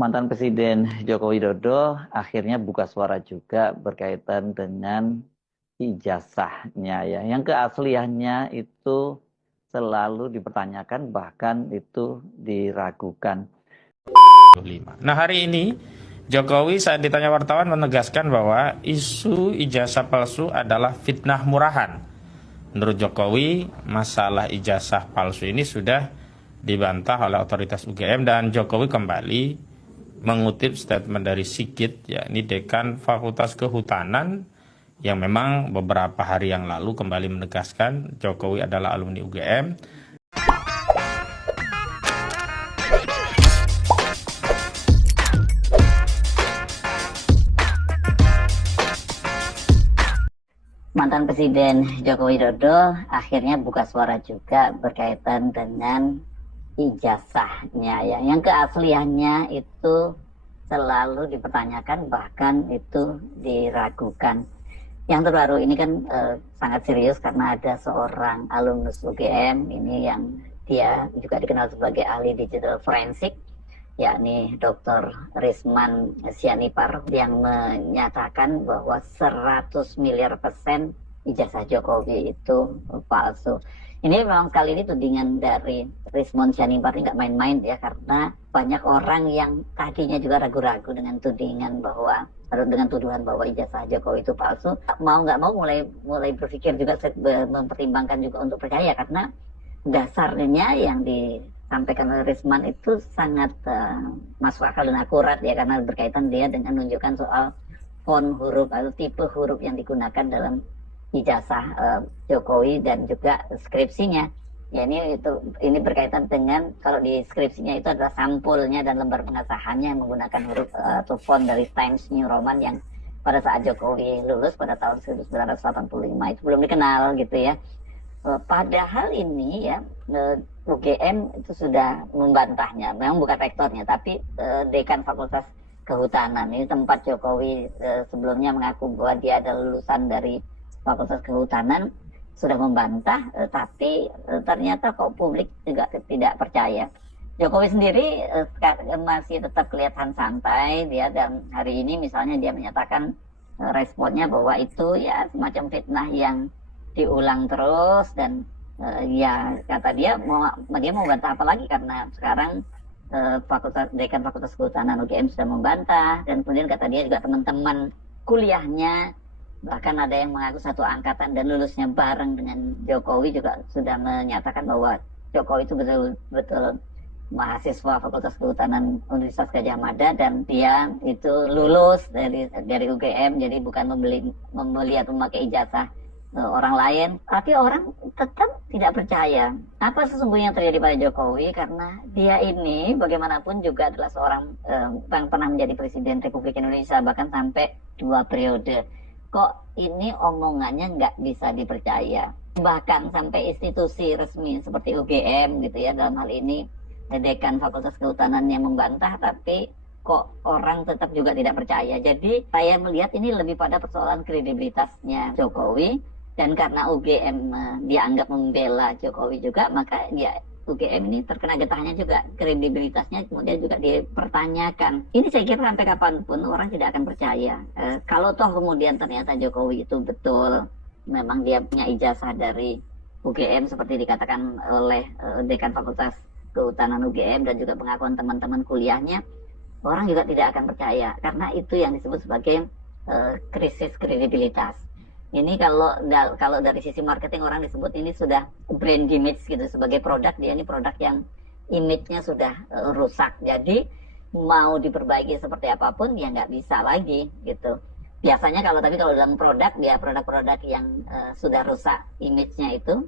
Mantan Presiden Joko Widodo akhirnya buka suara juga berkaitan dengan ijazahnya ya. Yang keasliannya itu selalu dipertanyakan bahkan itu diragukan. Nah, hari ini Jokowi saat ditanya wartawan menegaskan bahwa isu ijazah palsu adalah fitnah murahan. Menurut Jokowi, masalah ijazah palsu ini sudah dibantah oleh otoritas UGM dan Jokowi kembali mengutip statement dari Sigit, yakni Dekan Fakultas Kehutanan, yang memang beberapa hari yang lalu kembali menegaskan Jokowi adalah alumni UGM. Mantan Presiden Joko Widodo akhirnya buka suara juga berkaitan dengan ijazahnya ya. Yang keasliannya itu selalu dipertanyakan bahkan itu diragukan. Yang terbaru ini kan sangat serius karena ada seorang alumnus UGM ini yang dia juga dikenal sebagai ahli digital forensik, yakni Dr. Risman Sianipar, yang menyatakan bahwa 100 miliar persen ijazah Jokowi itu palsu. Ini memang sekali ini tudingan dari Risman Sianipar ini nggak main-main ya, karena banyak orang yang tadinya juga ragu-ragu dengan tudingan bahwa dengan tuduhan bahwa ijazah Jokowi itu palsu, mau nggak mau mulai berpikir juga, mempertimbangkan juga untuk percaya, karena dasarnya yang disampaikan oleh Risman itu sangat masuk akal dan akurat ya, karena berkaitan dia dengan menunjukkan soal font huruf atau tipe huruf yang digunakan dalam ijazah Jokowi dan juga skripsinya. Ya ini berkaitan dengan, kalau di skripsinya itu adalah sampulnya dan lembar pengesahannya yang menggunakan huruf atau font dari Times New Roman yang pada saat Jokowi lulus pada tahun 1985 itu belum dikenal gitu ya. Padahal ini ya UGM itu sudah membantahnya, memang bukan rektornya tapi Dekan Fakultas Kehutanan. Ini tempat Jokowi sebelumnya mengaku bahwa dia adalah lulusan dari Fakultas Kehutanan, sudah membantah, tapi ternyata kok publik juga tidak percaya. Jokowi sendiri masih tetap kelihatan santai dia, dan hari ini misalnya dia menyatakan responnya bahwa itu ya semacam fitnah yang diulang terus, dan ya kata dia mau membantah apa lagi, karena sekarang Dekan Fakultas Kehutanan UGM sudah membantah, dan kemudian kata dia juga teman-teman kuliahnya, bahkan ada yang mengaku satu angkatan dan lulusnya bareng dengan Jokowi, juga sudah menyatakan bahwa Jokowi itu betul-betul mahasiswa Fakultas Kehutanan Universitas Gadjah Mada, dan dia itu lulus dari UGM, jadi bukan membeli atau memakai ijazah orang lain. Tapi orang tetap tidak percaya apa sesungguhnya terjadi pada Jokowi, karena dia ini bagaimanapun juga adalah seorang yang pernah menjadi Presiden Republik Indonesia bahkan sampai 2 periode. Kok ini omongannya nggak bisa dipercaya, bahkan sampai institusi resmi seperti UGM gitu ya, dalam hal ini Dekan Fakultas Kehutanan yang membantah, tapi kok orang tetap juga tidak percaya. Jadi saya melihat ini lebih pada persoalan kredibilitasnya Jokowi, dan karena UGM dianggap membela Jokowi juga, maka ya UGM ini terkena getahnya juga, kredibilitasnya kemudian juga dipertanyakan. Ini saya kira sampai kapanpun orang tidak akan percaya. Kalau toh kemudian ternyata Jokowi itu betul memang dia punya ijazah dari UGM seperti dikatakan oleh Dekan Fakultas Kehutanan UGM dan juga pengakuan teman-teman kuliahnya, orang juga tidak akan percaya, karena itu yang disebut sebagai krisis kredibilitas. Ini kalau dari sisi marketing orang disebut ini sudah brand image gitu, sebagai produk dia ini produk yang image-nya sudah rusak. Jadi mau diperbaiki seperti apapun ya nggak bisa lagi gitu. Biasanya kalau dalam produk ya produk-produk yang sudah rusak image-nya itu,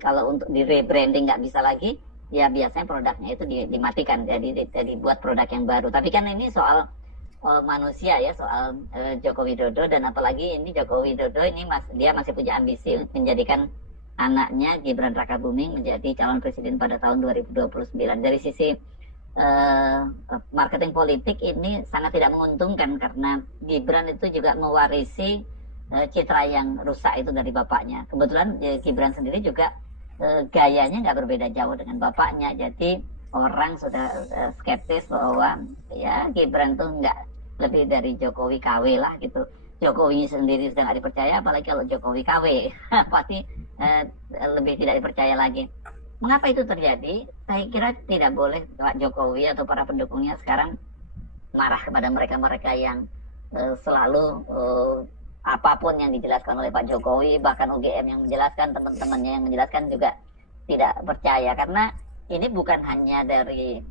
kalau untuk di rebranding nggak bisa lagi, ya biasanya produknya itu dimatikan, jadi buat produk yang baru. Tapi kan ini soal manusia ya, soal Joko Widodo, dan apalagi ini Joko Widodo ini dia masih punya ambisi menjadikan anaknya Gibran Rakabuming menjadi calon presiden pada tahun 2029. Dari sisi marketing politik ini sangat tidak menguntungkan, karena Gibran itu juga mewarisi citra yang rusak itu dari bapaknya. Kebetulan Gibran sendiri juga gayanya nggak berbeda jauh dengan bapaknya, jadi orang sudah skeptis bahwa ya Gibran tuh nggak lebih dari Jokowi KW lah gitu. Jokowi sendiri sudah nggak dipercaya, apalagi kalau Jokowi KW pasti lebih tidak dipercaya lagi. Mengapa itu terjadi? Saya kira tidak boleh Pak Jokowi atau para pendukungnya sekarang marah kepada mereka-mereka yang selalu apapun yang dijelaskan oleh Pak Jokowi, bahkan UGM yang menjelaskan, teman-temannya yang menjelaskan juga tidak percaya, karena ini bukan hanya dari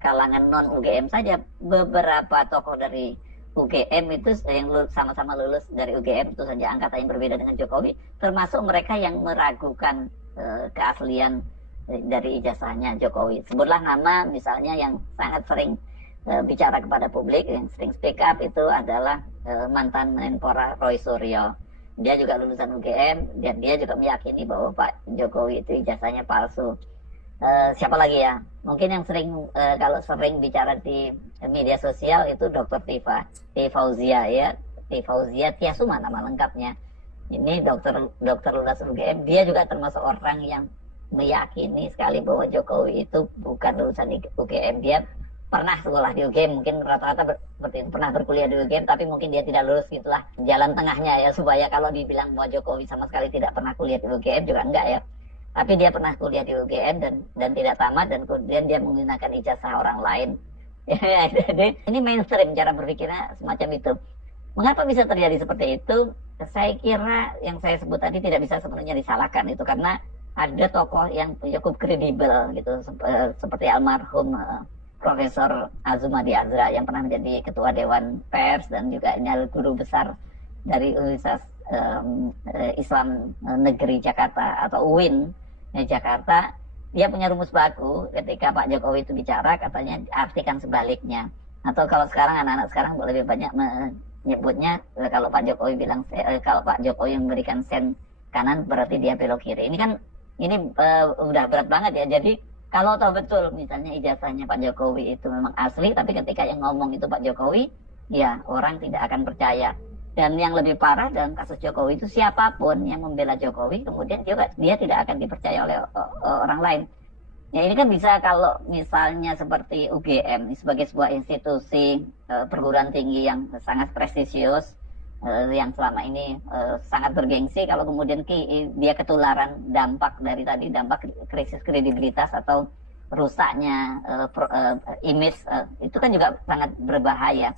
kalangan non UGM saja. Beberapa tokoh dari UGM itu yang sama-sama lulus dari UGM itu saja angkatan yang berbeda dengan Jokowi, termasuk mereka yang meragukan keaslian dari ijazahnya Jokowi. Sebutlah nama misalnya yang sangat sering bicara kepada publik, yang sering speak up itu adalah mantan Menpora Roy Suryo. Dia juga lulusan UGM dan dia juga meyakini bahwa Pak Jokowi itu ijazahnya palsu. Siapa lagi ya? Mungkin yang sering kalau sering bicara di media sosial itu Dr. Fauzia ya, Fauzia Tiasuma nama lengkapnya. Ini dokter lulus UGM, dia juga termasuk orang yang meyakini sekali bahwa Jokowi itu bukan lulusan UGM. Dia pernah sekolah di UGM, mungkin rata-rata seperti itu, pernah berkuliah di UGM, tapi mungkin dia tidak lulus, gitulah jalan tengahnya ya, supaya kalau dibilang bahwa Jokowi sama sekali tidak pernah kuliah di UGM juga enggak ya. Tapi dia pernah kuliah di UGM dan tidak tamat, dan kemudian dia menggunakan ijazah orang lain. Jadi ini mainstream cara berpikirnya semacam itu. Mengapa bisa terjadi seperti itu? Saya kira yang saya sebut tadi tidak bisa sepenuhnya disalahkan itu, karena ada tokoh yang cukup kredibel gitu, seperti almarhum Profesor Azumadi Azra yang pernah menjadi ketua Dewan Pers dan juga ini adalah guru besar dari Universitas Islam Negeri Jakarta atau UIN Jakarta. Dia punya rumus baku ketika Pak Jokowi itu bicara, katanya artikan sebaliknya. Atau kalau sekarang anak-anak sekarang lebih banyak menyebutnya kalau Pak Jokowi bilang kalau Pak Jokowi memberikan sen kanan berarti dia belok kiri. Ini kan udah berat banget ya. Jadi kalau tahu betul misalnya ijazahnya Pak Jokowi itu memang asli, tapi ketika yang ngomong itu Pak Jokowi, ya orang tidak akan percaya. Dan yang lebih parah dalam kasus Jokowi itu siapapun yang membela Jokowi kemudian dia tidak akan dipercaya oleh orang lain. Ya ini kan bisa kalau misalnya seperti UGM sebagai sebuah institusi perguruan tinggi yang sangat prestisius, yang selama ini sangat bergengsi, kalau kemudian dia ketularan dampak dari tadi, dampak krisis kredibilitas atau rusaknya image, itu kan juga sangat berbahaya.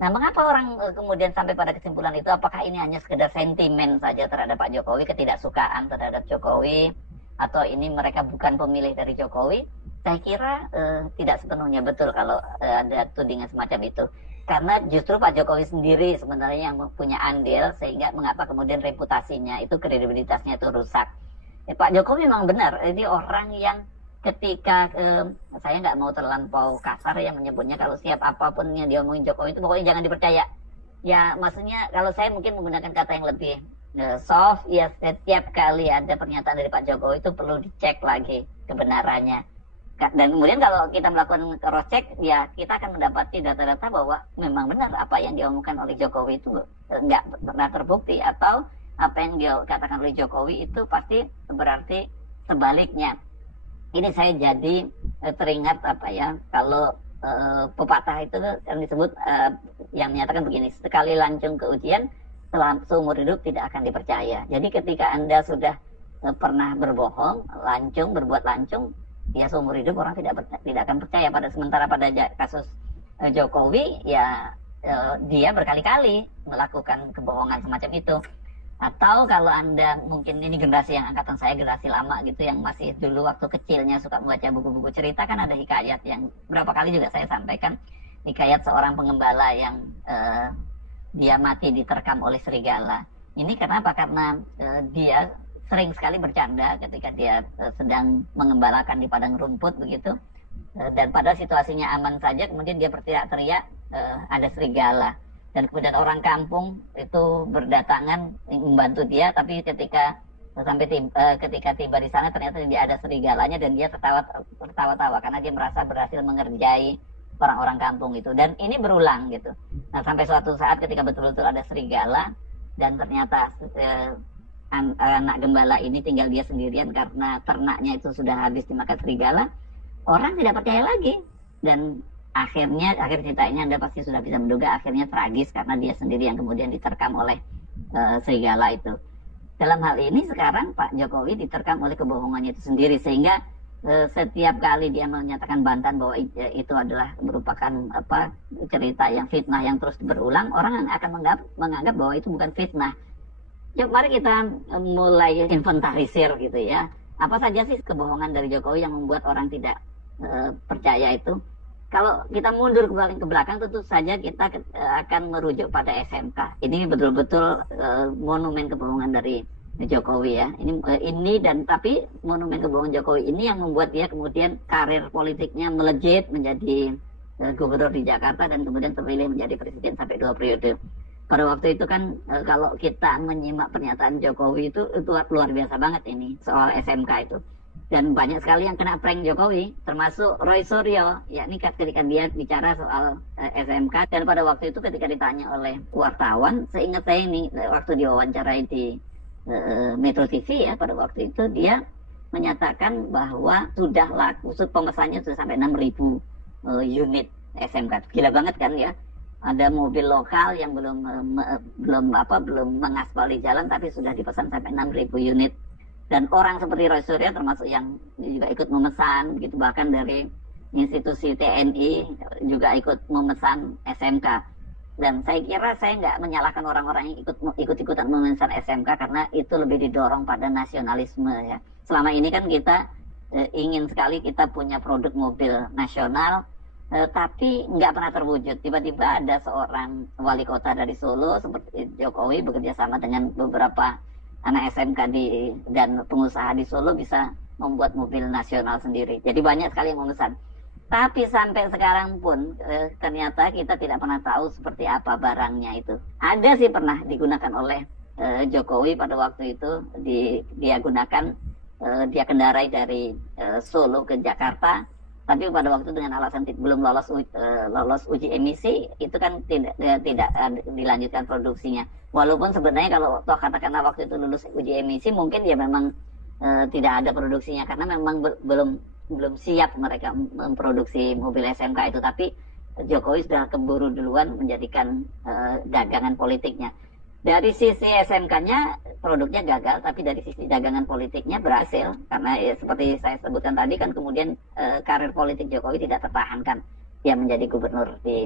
Nah, mengapa orang kemudian sampai pada kesimpulan itu? Apakah ini hanya sekedar sentimen saja terhadap Pak Jokowi, ketidaksukaan terhadap Jokowi, atau ini mereka bukan pemilih dari Jokowi? Saya kira tidak sepenuhnya betul kalau ada tudingan semacam itu. Karena justru Pak Jokowi sendiri sebenarnya yang punya andil, sehingga mengapa kemudian reputasinya itu, kredibilitasnya itu rusak. Pak Jokowi memang benar, ini orang yang ketika saya nggak mau terlampau kasar ya menyebutnya, kalau setiap apapun yang dia omongin Jokowi itu pokoknya jangan dipercaya. Ya maksudnya kalau saya mungkin menggunakan kata yang lebih soft, ya setiap kali ada pernyataan dari Pak Jokowi itu perlu dicek lagi kebenarannya. Dan kemudian kalau kita melakukan cross check, ya kita akan mendapati data-data bahwa memang benar apa yang diomongkan oleh Jokowi itu nggak pernah terbukti, atau apa yang dia katakan oleh Jokowi itu pasti berarti sebaliknya. Ini saya jadi teringat apa ya, kalau pepatah itu yang disebut yang menyatakan begini, sekali lancung ke ujian seumur hidup tidak akan dipercaya. Jadi ketika Anda sudah pernah berbohong, lancung, berbuat lancung, ya seumur hidup orang tidak akan percaya. Sementara pada kasus Jokowi ya dia berkali-kali melakukan kebohongan semacam itu. Atau kalau Anda mungkin ini generasi yang angkatan saya, generasi lama gitu, yang masih dulu waktu kecilnya suka membaca buku-buku cerita, kan ada hikayat yang berapa kali juga saya sampaikan, hikayat seorang pengembala yang dia mati diterkam oleh serigala. Ini kenapa? Karena dia sering sekali bercanda ketika dia sedang mengembalakan di padang rumput begitu, dan pada situasinya aman saja, kemudian dia berteriak-teriak ada serigala. Dan kemudian orang kampung itu berdatangan membantu dia, tapi ketika tiba di sana ternyata dia ada serigalanya, dan dia tertawa-tawa karena dia merasa berhasil mengerjai orang-orang kampung itu. Dan ini berulang gitu. Nah, sampai suatu saat ketika betul-betul ada serigala dan ternyata anak gembala ini tinggal dia sendirian karena ternaknya itu sudah habis dimakan serigala, orang tidak percaya lagi. Dan akhir cerita ini Anda pasti sudah bisa menduga akhirnya tragis karena dia sendiri yang kemudian diterkam oleh serigala itu. Dalam hal ini sekarang Pak Jokowi diterkam oleh kebohongannya itu sendiri, sehingga setiap kali dia menyatakan bantahan bahwa itu adalah merupakan cerita yang fitnah yang terus berulang, orang akan menganggap bahwa itu bukan fitnah. Yuk mari kita mulai inventarisir gitu ya. Apa saja sih kebohongan dari Jokowi yang membuat orang tidak percaya itu? Kalau kita mundur ke belakang tentu saja kita akan merujuk pada SMK. Ini betul-betul monumen kebohongan dari Jokowi ya. Ini dan tapi monumen kebohongan Jokowi ini yang membuat dia kemudian karir politiknya melejit menjadi gubernur di Jakarta dan kemudian terpilih menjadi presiden sampai 2 periode. Pada waktu itu kan kalau kita menyimak pernyataan Jokowi itu luar biasa banget ini soal SMK itu. Dan banyak sekali yang kena prank Jokowi, termasuk Roy Suryo, yakni ketika dia bicara soal SMK. Dan pada waktu itu ketika ditanya oleh wartawan, seingat saya ini waktu diwawancarai di Metro TV ya, pada waktu itu dia menyatakan bahwa sudah laku, pemesannya sudah sampai 6.000 unit SMK. Gila banget kan ya? Ada mobil lokal yang belum mengaspali jalan tapi sudah dipesan sampai 6.000 unit. Dan orang seperti Roy Suryo termasuk yang juga ikut memesan gitu, bahkan dari institusi TNI juga ikut memesan SMK. Dan saya kira saya nggak menyalahkan orang-orang yang ikut-ikutan memesan SMK karena itu lebih didorong pada nasionalisme ya. Selama ini kan kita ingin sekali kita punya produk mobil nasional, tapi nggak pernah terwujud. Tiba-tiba ada seorang wali kota dari Solo seperti Jokowi bekerja sama dengan beberapa anak SMK dan pengusaha di Solo bisa membuat mobil nasional sendiri. Jadi banyak sekali yang memesan. Tapi sampai sekarang pun ternyata kita tidak pernah tahu seperti apa barangnya itu. Ada sih pernah digunakan oleh Jokowi pada waktu itu. Dia kendarai dari Solo ke Jakarta. Tapi pada waktu dengan alasan belum lolos uji emisi, itu kan tidak dilanjutkan produksinya. Walaupun sebenarnya kalau toh katakanlah waktu itu lulus uji emisi, mungkin ya memang tidak ada produksinya karena memang belum siap mereka memproduksi mobil SMK itu. Tapi Jokowi sudah keburu duluan menjadikan dagangan politiknya. Dari sisi SMK-nya produknya gagal, tapi dari sisi dagangan politiknya berhasil. Karena ya, seperti saya sebutkan tadi kan kemudian karir politik Jokowi tidak tertahankan. Dia menjadi gubernur di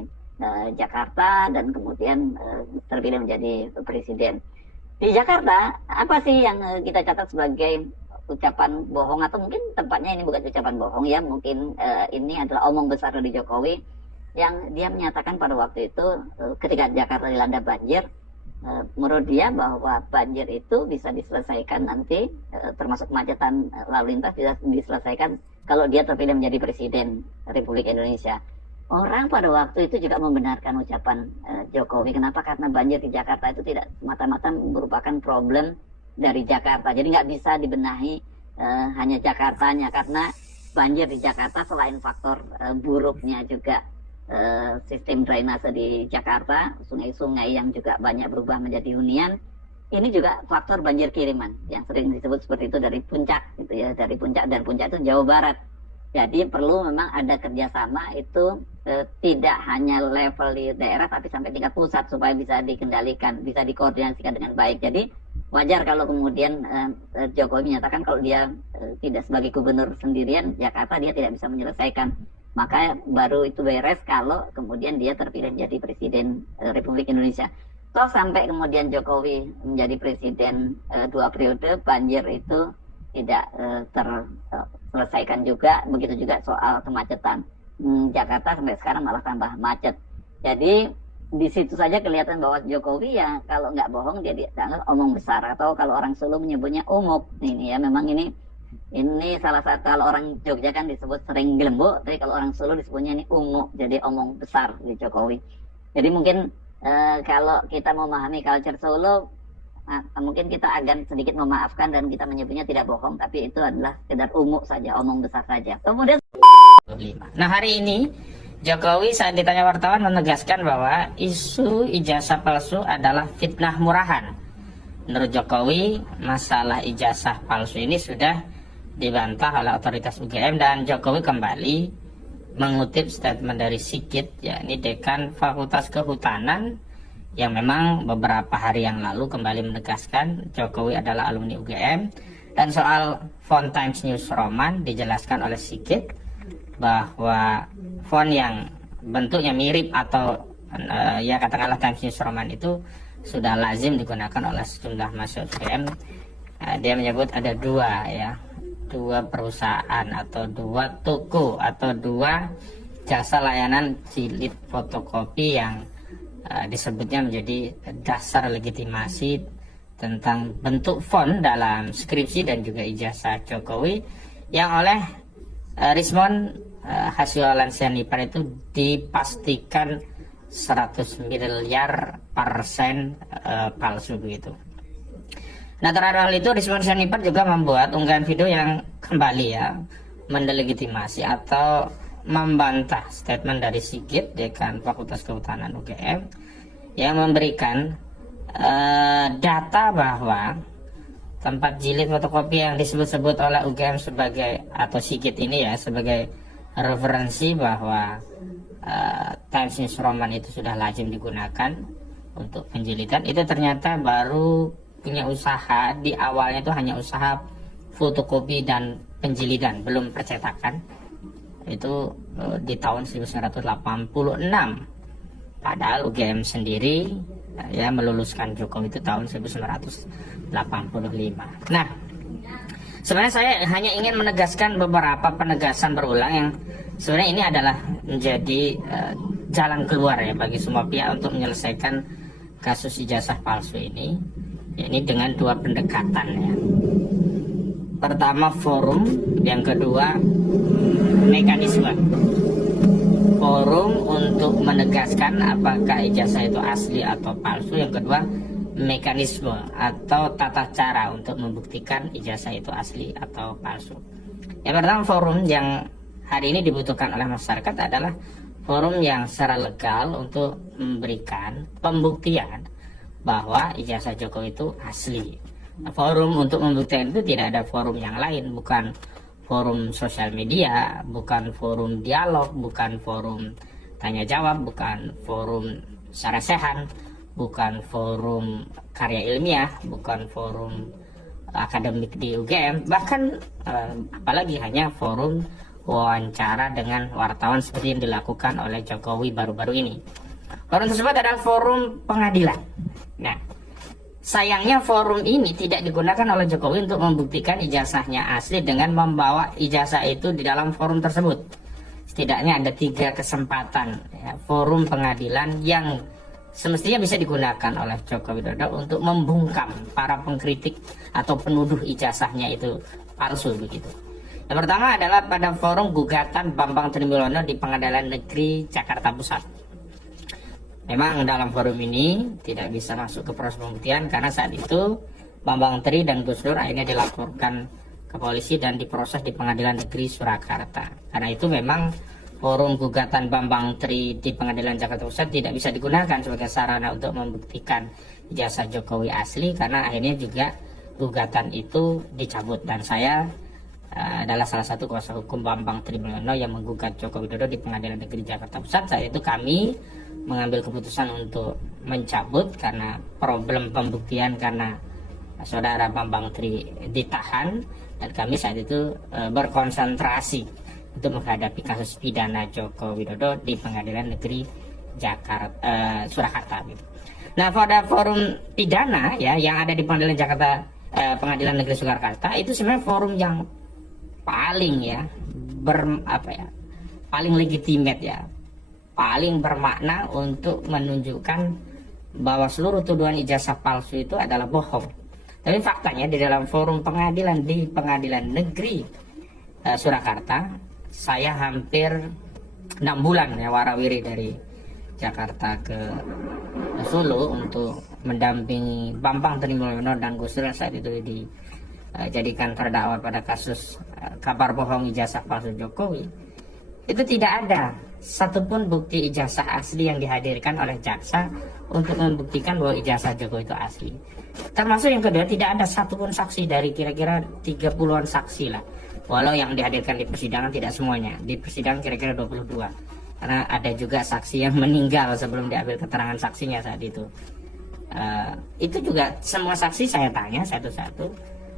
Jakarta dan kemudian terpilih menjadi presiden. Di Jakarta, apa sih yang kita catat sebagai ucapan bohong, atau mungkin tempatnya ini bukan ucapan bohong ya, mungkin ini adalah omong besar dari Jokowi yang dia menyatakan pada waktu itu ketika Jakarta dilanda banjir, menurut dia bahwa banjir itu bisa diselesaikan nanti, termasuk kemacetan lalu lintas bisa diselesaikan kalau dia terpilih menjadi presiden Republik Indonesia. Orang pada waktu itu juga membenarkan ucapan Jokowi. Kenapa? Karena banjir di Jakarta itu tidak semata-mata merupakan problem dari Jakarta. Jadi nggak bisa dibenahi hanya Jakartanya, karena banjir di Jakarta selain faktor buruknya juga sistem drainase di Jakarta, sungai-sungai yang juga banyak berubah menjadi hunian. Ini juga faktor banjir kiriman yang sering disebut seperti itu dari puncak gitu ya, dari puncak, dan puncak itu Jawa Barat. Jadi perlu memang ada kerjasama itu tidak hanya level di daerah tapi sampai tingkat pusat supaya bisa dikendalikan, bisa dikoordinasikan dengan baik. Jadi wajar kalau kemudian Jokowi menyatakan kalau dia tidak sebagai gubernur sendirian Jakarta dia tidak bisa menyelesaikan. Maka baru itu beres kalau kemudian dia terpilih menjadi presiden Republik Indonesia. Toh sampai kemudian Jokowi menjadi presiden 2 periode, banjir itu tidak terselesaikan juga. Begitu juga soal kemacetan. Jakarta sampai sekarang malah tambah macet. Jadi di situ saja kelihatan bahwa Jokowi ya kalau nggak bohong dia dianggap omong besar, atau kalau orang Solo menyebutnya umuk. Ini ya memang ini salah satu, kalau orang Jogja kan disebut sering gelembuk, tapi kalau orang Solo disebutnya ini umuk, jadi omong besar di Jokowi. Jadi mungkin kalau kita memahami culture Solo, mungkin kita akan sedikit memaafkan dan kita menyebutnya tidak bohong, tapi itu adalah sekedar umuk saja, omong besar saja. Kemudian nah, hari ini Jokowi saat ditanya wartawan menegaskan bahwa isu ijazah palsu adalah fitnah murahan. Menurut Jokowi, masalah ijazah palsu ini sudah dibantah oleh otoritas UGM dan Jokowi kembali mengutip statement dari Sigit, yakni Dekan Fakultas Kehutanan, yang memang beberapa hari yang lalu kembali menegaskan Jokowi adalah alumni UGM. Dan soal font Times News Roman dijelaskan oleh Sigit bahwa font yang bentuknya mirip atau ya katakanlah Times News Roman itu sudah lazim digunakan oleh sejumlah mahasiswa UGM. Dia menyebut ada dua perusahaan atau dua toko atau dua jasa layanan jilid fotokopi yang disebutnya menjadi dasar legitimasi tentang bentuk font dalam skripsi dan juga ijazah Jokowi yang oleh Rismond Hasyolan Sianipar itu dipastikan 100 miliar persen palsu begitu. Nah, terhadap hal itu Rismond Sianipar juga membuat unggahan video yang kembali mendelegitimasi atau membantah statement dari Sigit, Dekan Fakultas Kehutanan UGM, yang memberikan data bahwa tempat jilid fotokopi yang disebut-sebut oleh UGM sebagai, atau Sigit ini sebagai referensi bahwa Times News Roman itu sudah lazim digunakan untuk penjilidan, itu ternyata baru punya usaha. Di awalnya itu hanya usaha fotokopi dan penjilidan, belum percetakan. Itu di tahun 1986. Padahal UGM sendiri meluluskan Jokowi itu tahun 1985. Nah, sebenarnya saya hanya ingin menegaskan beberapa penegasan berulang yang sebenarnya ini adalah menjadi jalan keluar bagi semua pihak untuk menyelesaikan kasus ijazah palsu ini, yakni dengan dua pendekatan Pertama forum, yang kedua mekanisme. Forum untuk menegaskan apakah ijazah itu asli atau palsu, yang kedua mekanisme atau tata cara untuk membuktikan ijazah itu asli atau palsu. Yang pertama, forum yang hari ini dibutuhkan oleh masyarakat adalah forum yang secara legal untuk memberikan pembuktian bahwa ijazah Jokowi itu asli. Forum untuk membuktikan itu tidak ada forum yang lain, bukan forum sosial media, bukan forum dialog, bukan forum tanya jawab, bukan forum sarasehan, bukan forum karya ilmiah, bukan forum akademik di UGM, bahkan apalagi hanya forum wawancara dengan wartawan seperti yang dilakukan oleh Jokowi baru-baru ini. Forum tersebut adalah forum pengadilan. Nah, sayangnya forum ini tidak digunakan oleh Jokowi untuk membuktikan ijazahnya asli dengan membawa ijazah itu di dalam forum tersebut. Setidaknya ada 3 kesempatan forum pengadilan yang semestinya bisa digunakan oleh Joko Widodo untuk membungkam para pengkritik atau penuduh ijazahnya itu palsu begitu. Yang pertama adalah pada forum gugatan Bambang Trimulyono di Pengadilan Negeri Jakarta Pusat. Memang dalam forum ini tidak bisa masuk ke proses pembuktian karena saat itu Bambang Tri dan Gus Dur akhirnya dilaporkan ke polisi dan diproses di Pengadilan Negeri Surakarta. Karena itu memang forum gugatan Bambang Tri di Pengadilan Jakarta Pusat tidak bisa digunakan sebagai sarana untuk membuktikan ijazah Jokowi asli, karena akhirnya juga gugatan itu dicabut. Dan saya adalah salah satu kuasa hukum Bambang Trimulyono yang menggugat Joko Widodo di Pengadilan Negeri Jakarta Pusat. Saat itu kami mengambil keputusan untuk mencabut karena problem pembuktian, karena saudara Bambang Tri ditahan, dan kami saat itu berkonsentrasi untuk menghadapi kasus pidana Joko Widodo di Pengadilan Negeri Jakarta Surakarta gitu. Nah, pada forum pidana yang ada di Pengadilan Jakarta Pengadilan Negeri Surakarta itu sebenarnya forum yang paling paling legitimate paling bermakna untuk menunjukkan bahwa seluruh tuduhan ijazah palsu itu adalah bohong. Tapi faktanya di dalam forum pengadilan di Pengadilan Negeri Surakarta, saya hampir 6 bulan warawiri dari Jakarta ke Solo untuk mendampingi Bambang Trimulyono dan Gus Dur saat itu dijadikan terdakwa pada kasus kabar bohong ijazah palsu Jokowi. Itu tidak ada satupun bukti ijazah asli yang dihadirkan oleh jaksa untuk membuktikan bahwa ijazah Jokowi itu asli. Termasuk yang kedua, tidak ada satupun saksi dari kira-kira 30-an saksi Walau yang dihadirkan di persidangan tidak semuanya. Di persidangan kira-kira 22. Karena ada juga saksi yang meninggal sebelum diambil keterangan saksinya saat itu. Itu juga semua saksi saya tanya satu-satu,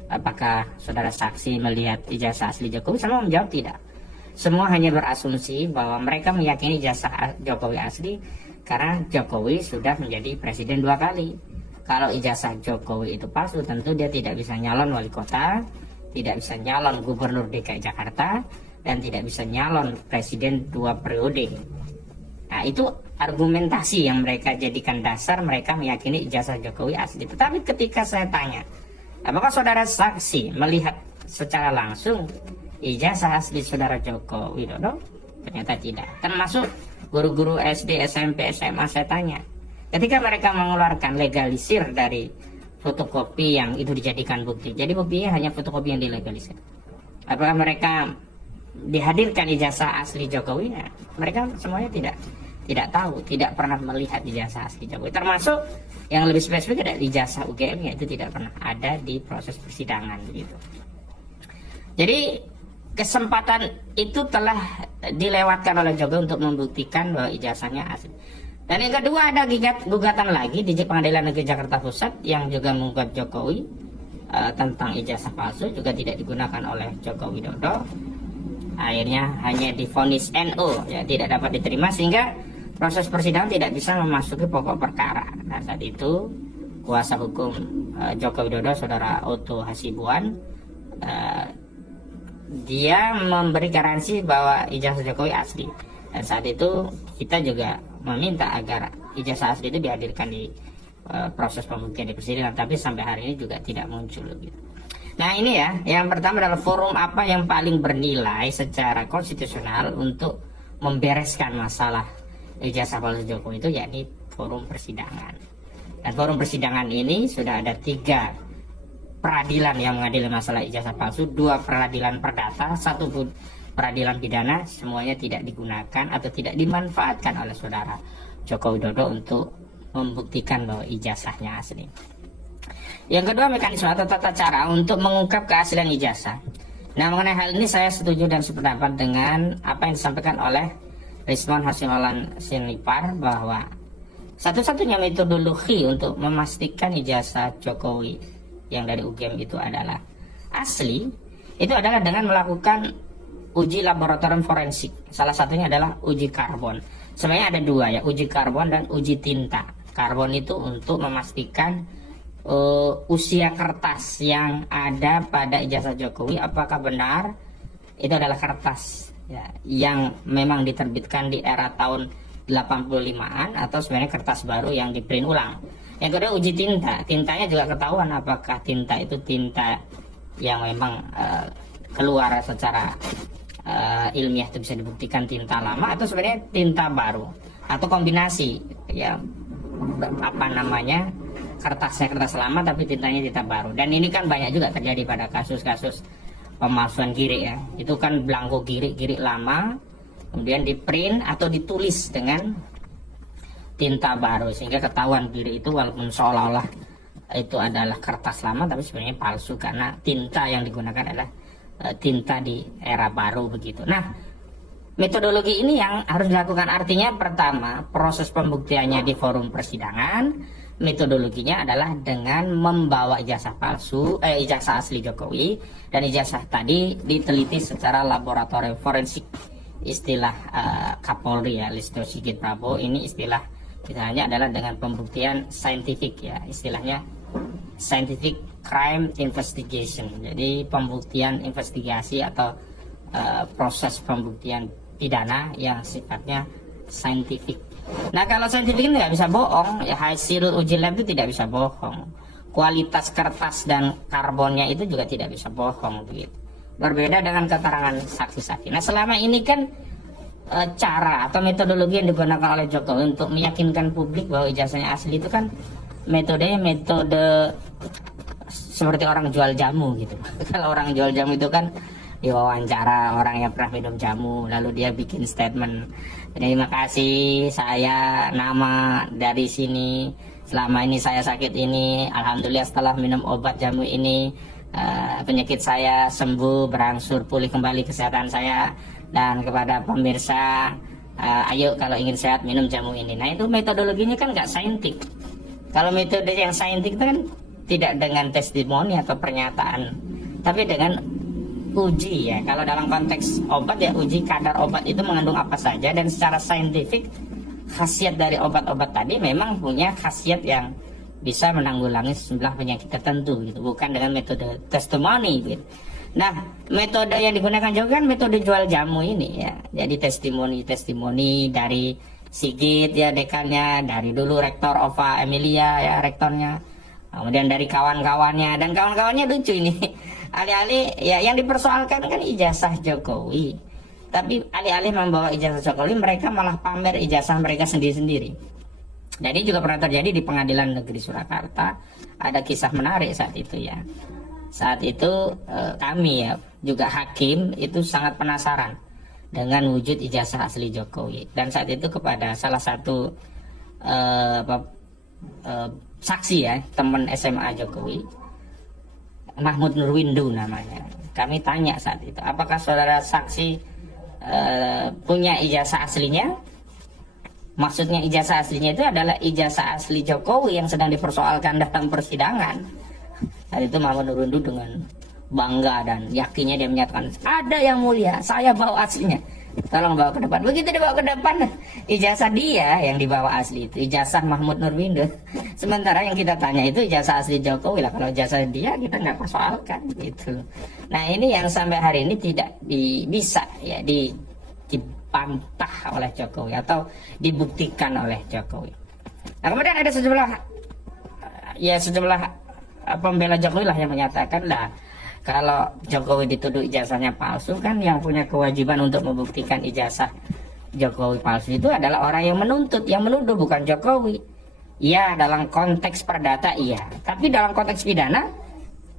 apakah saudara saksi melihat ijazah asli Jokowi? Semua menjawab tidak. Semua hanya berasumsi bahwa mereka meyakini ijazah Jokowi asli karena Jokowi sudah menjadi presiden 2 kali. Kalau ijazah Jokowi itu palsu, tentu dia tidak bisa nyalon wali kota, tidak bisa nyalon gubernur DKI Jakarta, dan tidak bisa nyalon presiden 2 periode. Nah, itu argumentasi yang mereka jadikan dasar mereka meyakini ijazah Jokowi asli. Tetapi ketika saya tanya, apakah saudara saksi melihat secara langsung ijazah asli saudara Joko Widodo? Ternyata tidak. Termasuk guru-guru SD, SMP, SMA saya tanya. Ketika mereka mengeluarkan legalisir dari fotokopi yang itu dijadikan bukti. Jadi buktinya hanya fotokopi yang dilegalisir. Apakah mereka dihadirkan ijazah asli Jokowi? Nah, mereka semuanya tidak tahu, tidak pernah melihat ijazah asli Jokowi. Termasuk yang lebih spesifik ada ijazah UGM, yaitu tidak pernah ada di proses persidangan begitu. Jadi kesempatan itu telah dilewatkan oleh Jokowi untuk membuktikan bahwa ijazahnya asli. Dan yang kedua ada gugatan lagi di Pengadilan Negeri Jakarta Pusat yang juga menggugat Jokowi tentang ijazah palsu, juga tidak digunakan oleh Joko Widodo. Akhirnya hanya divonis NO, ya, tidak dapat diterima, sehingga proses persidangan tidak bisa memasuki pokok perkara. Nah, saat itu kuasa hukum Joko Widodo, saudara Otto Hasibuan, dia memberi garansi bahwa ijazah Jokowi asli. Dan saat itu kita juga meminta agar ijazah asli itu dihadirkan di proses pembuktian di persidangan, tapi sampai hari ini juga tidak muncul gitu. Nah, ini ya, yang pertama adalah forum apa yang paling bernilai secara konstitusional untuk membereskan masalah ijazah palsu Jokowi itu, yakni forum persidangan. Dan forum persidangan ini sudah ada 3 peradilan yang mengadili masalah ijazah palsu, 2 peradilan perdata, 1 peradilan pidana. Semuanya tidak digunakan atau tidak dimanfaatkan oleh saudara Joko Widodo untuk membuktikan bahwa ijazahnya asli. Yang kedua, mekanisme atau tata cara untuk mengungkap keaslian ijazah. Nah, mengenai hal ini saya setuju dan sependapat dengan apa yang disampaikan oleh Rizwan Hasiholan Sinipar, bahwa satu-satunya metodologi untuk memastikan ijazah Jokowi yang dari UGM itu adalah asli, itu adalah dengan melakukan uji laboratorium forensik. Salah satunya adalah uji karbon. Sebenarnya ada 2 ya, uji karbon dan uji tinta. Karbon itu untuk memastikan usia kertas yang ada pada ijazah Jokowi apakah benar itu adalah kertas ya, yang memang diterbitkan di era tahun 85-an atau sebenarnya kertas baru yang diprint ulang. Yang kedua, uji tinta. Tintanya juga ketahuan apakah tinta itu tinta yang memang keluar secara ilmiah, itu bisa dibuktikan tinta lama atau sebenarnya tinta baru, atau kombinasi ya, apa namanya, kertasnya kertas lama tapi tintanya tinta baru. Dan ini kan banyak juga terjadi pada kasus-kasus pemalsuan girik ya. Itu kan belangko girik lama kemudian di print atau ditulis dengan tinta baru, sehingga ketahuan girik itu walaupun seolah-olah itu adalah kertas lama tapi sebenarnya palsu karena tinta yang digunakan adalah tinta di era baru begitu. Nah, metodologi ini yang harus dilakukan, artinya pertama proses pembuktiannya di forum persidangan. Metodologinya adalah dengan membawa ijazah palsu, ijazah asli Jokowi, dan ijazah tadi diteliti secara laboratorium forensik. Istilah Kapolri ya, Listio Sigit Prabowo, ini istilah istilahnya adalah dengan pembuktian saintifik ya, istilahnya scientific crime investigation. Jadi pembuktian investigasi atau proses pembuktian pidana yang sifatnya saintifik. Nah, kalau saintifik ini nggak bisa bohong ya, hasil uji lab itu tidak bisa bohong, kualitas kertas dan karbonnya itu juga tidak bisa bohong begitu. Berbeda dengan keterangan saksi-saksi. Nah, selama ini kan cara atau metodologi yang digunakan oleh Jokowi untuk meyakinkan publik bahwa ijazahnya asli itu kan metode seperti orang jual jamu gitu. Kalau orang jual jamu itu kan diwawancara orang yang pernah minum jamu, lalu dia bikin statement, terima kasih, saya nama dari sini, selama ini saya sakit ini, alhamdulillah setelah minum obat jamu ini penyakit saya sembuh, berangsur pulih kembali kesehatan saya. Dan kepada pemirsa, ayo kalau ingin sehat minum jamu ini. Nah, itu metodologinya kan nggak saintik. Kalau metode yang saintik itu kan tidak dengan testimoni atau pernyataan, tapi dengan uji ya. Kalau dalam konteks obat ya uji kadar obat itu mengandung apa saja, dan secara saintifik khasiat dari obat-obat tadi memang punya khasiat yang bisa menanggulangi sejumlah penyakit tertentu gitu, bukan dengan metode testimoni gitu. Nah, metode yang digunakan juga kan metode jual jamu ini ya. Jadi testimoni dari Sigit ya dekannya, dari dulu Rektor Ova Emilia ya rektornya, kemudian dari kawan-kawannya, dan kawan-kawannya lucu ini. Alih-alih ya yang dipersoalkan kan ijazah Jokowi, tapi alih-alih membawa ijazah Jokowi, mereka malah pamer ijazah mereka sendiri-sendiri. Jadi juga pernah terjadi di Pengadilan Negeri Surakarta, ada kisah menarik saat itu ya. Saat itu kami ya juga hakim itu sangat penasaran dengan wujud ijazah asli Jokowi, dan saat itu kepada salah satu saksi ya, teman SMA Jokowi, Mahmud Nurwindu namanya, kami tanya saat itu, apakah saudara saksi punya ijazah aslinya? Maksudnya ijazah aslinya itu adalah ijazah asli Jokowi yang sedang dipersoalkan dalam persidangan. Saat itu Mahmud Nurwindu dengan bangga dan yakinnya dia menyatakan, ada yang mulia, saya bawa aslinya, tolong bawa ke depan. Begitu dibawa ke depan, ijazah dia yang dibawa asli itu, ijazah Mahmud Nurwindu. Sementara yang kita tanya itu ijazah asli Jokowi lah. Kalau ijazah dia kita nggak persoalkan gitu. Nah, ini yang sampai hari ini tidak bisa ya dibantah oleh Jokowi atau dibuktikan oleh Jokowi. Nah, kemudian ada sejumlah pembela Jokowi lah yang menyatakan lah, kalau Jokowi dituduh ijazahnya palsu, kan yang punya kewajiban untuk membuktikan ijazah Jokowi palsu itu adalah orang yang menuntut, yang menuduh, bukan Jokowi. Ya, dalam konteks perdata iya, tapi dalam konteks pidana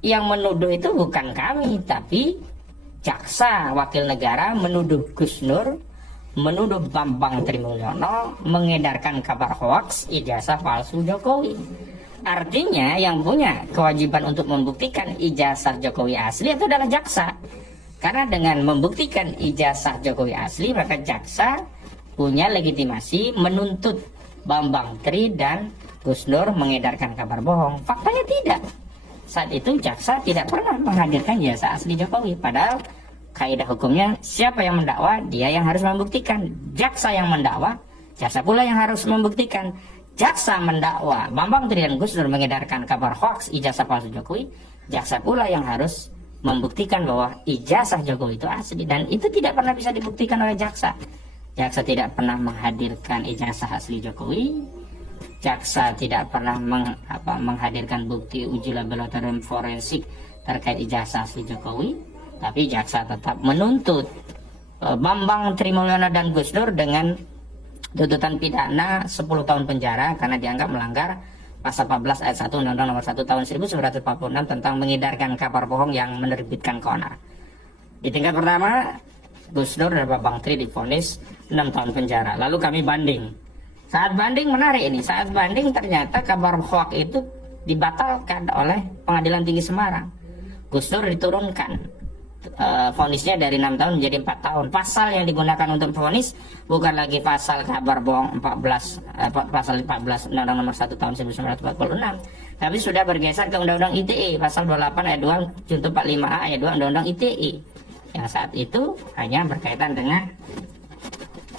yang menuduh itu bukan kami, tapi jaksa wakil negara menuduh Gus Nur, menuduh Bambang Trimulyono mengedarkan kabar hoaks ijazah palsu Jokowi. Artinya yang punya kewajiban untuk membuktikan ijazah Jokowi asli itu adalah jaksa. Karena dengan membuktikan ijazah Jokowi asli, maka jaksa punya legitimasi menuntut Bambang Tri dan Gus Nur mengedarkan kabar bohong. Faktanya tidak. Saat itu jaksa tidak pernah menghadirkan ijazah asli Jokowi. Padahal kaidah hukumnya siapa yang mendakwa, dia yang harus membuktikan. Jaksa yang mendakwa, jaksa pula yang harus membuktikan. Jaksa mendakwa Bambang Tri dan Gus Nur mengedarkan kabar hoaks ijazah palsu Jokowi, jaksa pula yang harus membuktikan bahwa ijazah Jokowi itu asli, dan itu tidak pernah bisa dibuktikan oleh jaksa. Jaksa tidak pernah menghadirkan ijazah asli Jokowi, jaksa tidak pernah menghadirkan bukti uji laboratorium forensik terkait ijazah asli Jokowi, tapi jaksa tetap menuntut Bambang Trimulyono dan Gus Nur dengan tuntutan pidana 10 tahun penjara karena dianggap melanggar pasal 14 ayat 1 Undang-Undang Nomor 1 Tahun 1946 tentang mengedarkan kabar bohong yang menerbitkan keonar. Di tingkat pertama, Gus Nur dan Bambang Tri divonis 6 tahun penjara. Lalu kami banding. Saat banding menarik ini, saat banding ternyata kabar hoaks itu dibatalkan oleh Pengadilan Tinggi Semarang. Gus Nur diturunkan vonisnya dari 6 tahun menjadi 4 tahun. Pasal yang digunakan untuk vonis bukan lagi pasal kabar bohong pasal 14 Undang-Undang Nomor 1 Tahun 1946, tapi sudah bergeser ke Undang-Undang ITE pasal 28 ayat 2 junto 45A ayat 2 Undang-Undang ITE yang saat itu hanya berkaitan dengan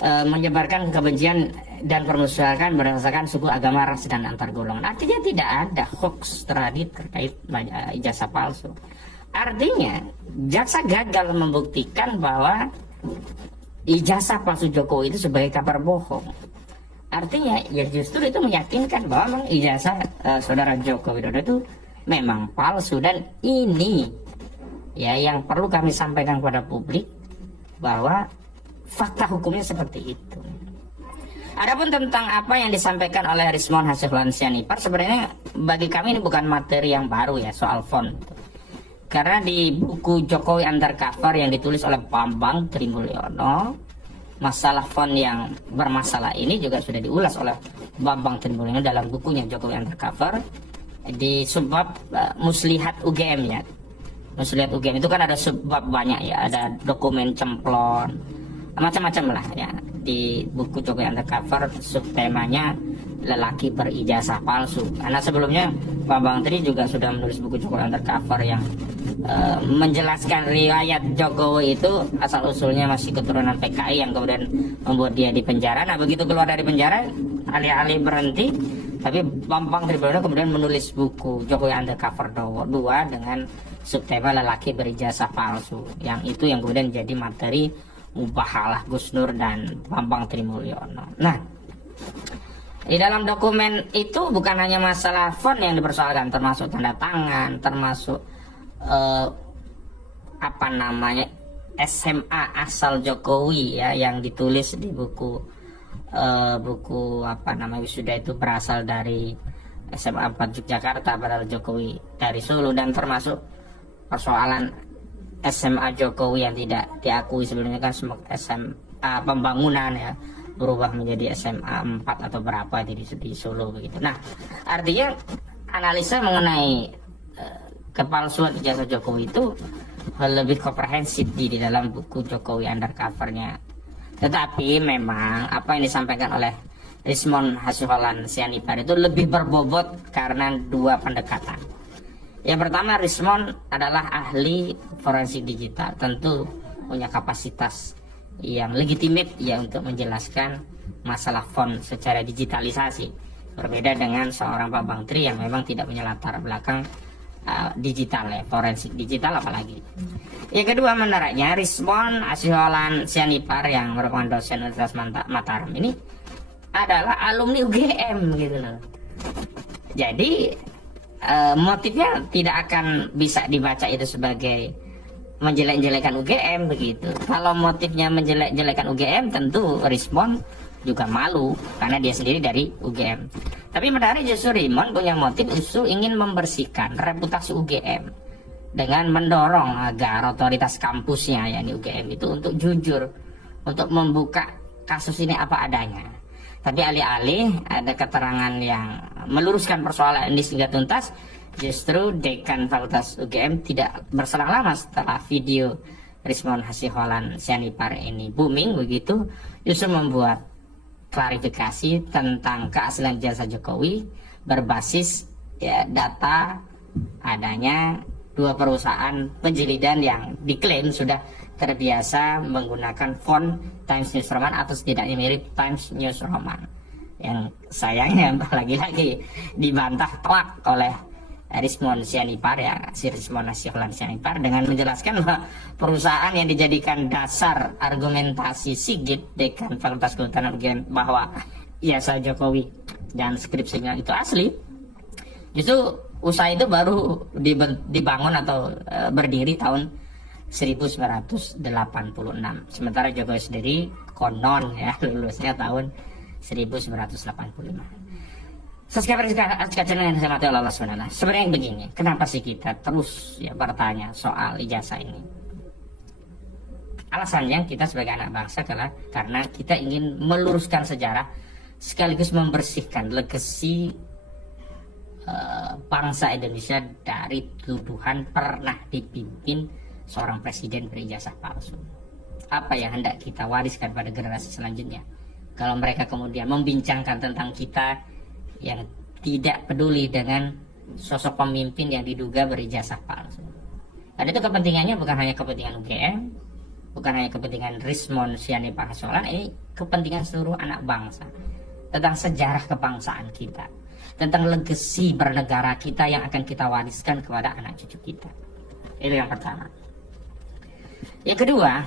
menyebarkan kebencian dan permusuhan berdasarkan suku, agama, ras, dan antar golongan. Artinya tidak ada hoax terkait ijazah palsu. Artinya jaksa gagal membuktikan bahwa ijazah palsu Jokowi itu sebagai kabar bohong. Artinya ya justru itu meyakinkan bahwa memang ijazah saudara Joko Widodo itu memang palsu, dan ini ya yang perlu kami sampaikan kepada publik bahwa fakta hukumnya seperti itu. Adapun tentang apa yang disampaikan oleh Rismon Hasiflan Sianipar, sebenarnya bagi kami ini bukan materi yang baru ya soal font. Karena di buku Jokowi Undercover yang ditulis oleh Bambang Trimulyono, masalah font yang bermasalah ini juga sudah diulas oleh Bambang Trimulyono dalam bukunya Jokowi Undercover di subbab Muslihat UGM ya. Muslihat UGM itu kan ada sebab banyak ya, ada dokumen cemplon, macam-macam lah ya. Di buku Jokowi Undercover subtemanya lelaki berijazah palsu. Karena sebelumnya Pak Bang Tri juga sudah menulis buku Jokowi Undercover yang menjelaskan riwayat Jokowi itu asal usulnya masih keturunan PKI yang kemudian membuat dia di penjara. Nah begitu keluar dari penjara, alih-alih berhenti, tapi Bambang Tribrana kemudian menulis buku Jokowi Undercover 2 dengan subtema lelaki berijazah palsu. Yang itu yang kemudian jadi materi mubahalah Gus Nur dan Bambang Trimulyono. Nah, di dalam dokumen itu bukan hanya masalah font yang dipersoalkan, termasuk tanda tangan, termasuk SMA asal Jokowi ya, yang ditulis di buku wisuda itu berasal dari SMA 4 Yogyakarta, padahal Jokowi dari Solo, dan termasuk persoalan SMA Jokowi yang tidak diakui sebelumnya kan SMA pembangunan ya, berubah menjadi SMA 4 atau berapa di Solo begitu. Nah, artinya analisa mengenai kepalsuan ijazah Jokowi itu lebih komprehensif di dalam buku Jokowi Undercover-nya. Tetapi memang apa yang disampaikan oleh Rismon Hasihholan Sianipar itu lebih berbobot karena dua pendekatan. Yang pertama, Rismon adalah ahli forensik digital, tentu punya kapasitas yang legitimate ya untuk menjelaskan masalah font secara digitalisasi. Berbeda dengan seorang Pak Bang Tri yang memang tidak punya latar belakang digital ya, forensik digital apalagi. Yang kedua, menariknya Rismon Hasihholan Sianipar yang merupakan dosen Universitas Mataram ini adalah alumni UGM gitu loh. Jadi motifnya tidak akan bisa dibaca itu sebagai menjelek-jelekan UGM begitu. Kalau motifnya menjelek-jelekan UGM, tentu Rismon juga malu karena dia sendiri dari UGM. Tapi menarik justru Rismon punya motif justru ingin membersihkan reputasi UGM dengan mendorong agar otoritas kampusnya yakni UGM itu untuk jujur, untuk membuka kasus ini apa adanya. Tapi alih-alih ada keterangan yang meluruskan persoalan ini sehingga tuntas, justru Dekan Fakultas UGM tidak berselang lama setelah video Rismon Hasihholan Sianipar ini booming begitu, justru membuat klarifikasi tentang keaslian jasa Jokowi berbasis ya, data adanya dua perusahaan penjelidan yang diklaim sudah terbiasa menggunakan font Times News Roman atau setidaknya mirip Times News Roman, yang sayangnya lagi-lagi dibantah telak oleh Rismon Sianipar ya, si Rismon Hasihholan Sianipar dengan menjelaskan bahwa perusahaan yang dijadikan dasar argumentasi Sigit Dekan Fakultas Kehutanan UGM bahwa ijazah Jokowi dan skripsinya itu asli, justru usaha itu baru dibangun atau berdiri tahun 1986. Sementara Jokowi sendiri konon ya lulusnya tahun 1985. Subscriber channel yang saya mati Allah SWT. Sebenarnya begini, kenapa sih kita terus ya bertanya soal ijazah ini? Alasannya kita sebagai anak bangsa adalah karena kita ingin meluruskan sejarah sekaligus membersihkan legasi bangsa Indonesia dari tuduhan pernah dipimpin seorang presiden berijazah palsu. Apa yang hendak kita wariskan pada generasi selanjutnya kalau mereka kemudian membincangkan tentang kita yang tidak peduli dengan sosok pemimpin yang diduga berijazah palsu? Dan itu kepentingannya bukan hanya kepentingan UGM, bukan hanya kepentingan Rismon Sianipar Hasihholan, ini kepentingan seluruh anak bangsa, tentang sejarah kebangsaan kita, tentang legasi bernegara kita yang akan kita wariskan kepada anak cucu kita. Itu yang pertama. Yang kedua,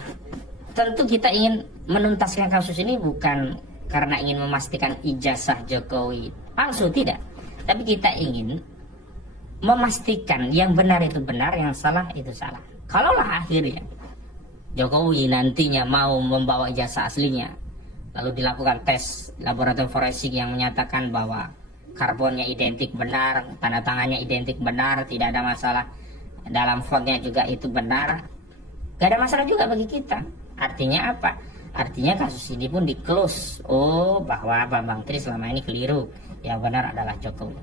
tentu kita ingin menuntaskan kasus ini bukan karena ingin memastikan ijazah Jokowi palsu, tidak. Tapi kita ingin memastikan yang benar itu benar, yang salah itu salah. Kalaulah akhirnya Jokowi nantinya mau membawa ijazah aslinya, lalu dilakukan tes laboratorium forensik yang menyatakan bahwa karbonnya identik benar, tanda tangannya identik benar, tidak ada masalah, dalam fontnya juga itu benar, gak ada masalah juga bagi kita. Artinya apa? Artinya kasus ini pun di-close. Oh, bahwa Bambang Tri selama ini keliru, yang benar adalah Jokowi.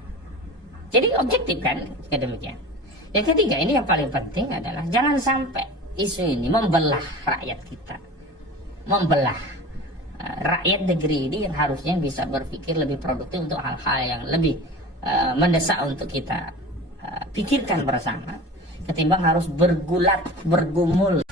Jadi objektif kan, demikian. Yang ketiga, ini yang paling penting adalah jangan sampai isu ini membelah rakyat kita, membelah rakyat negeri ini yang harusnya bisa berpikir lebih produktif untuk hal-hal yang lebih mendesak untuk kita pikirkan bersama, ketimbang harus bergulat, bergumul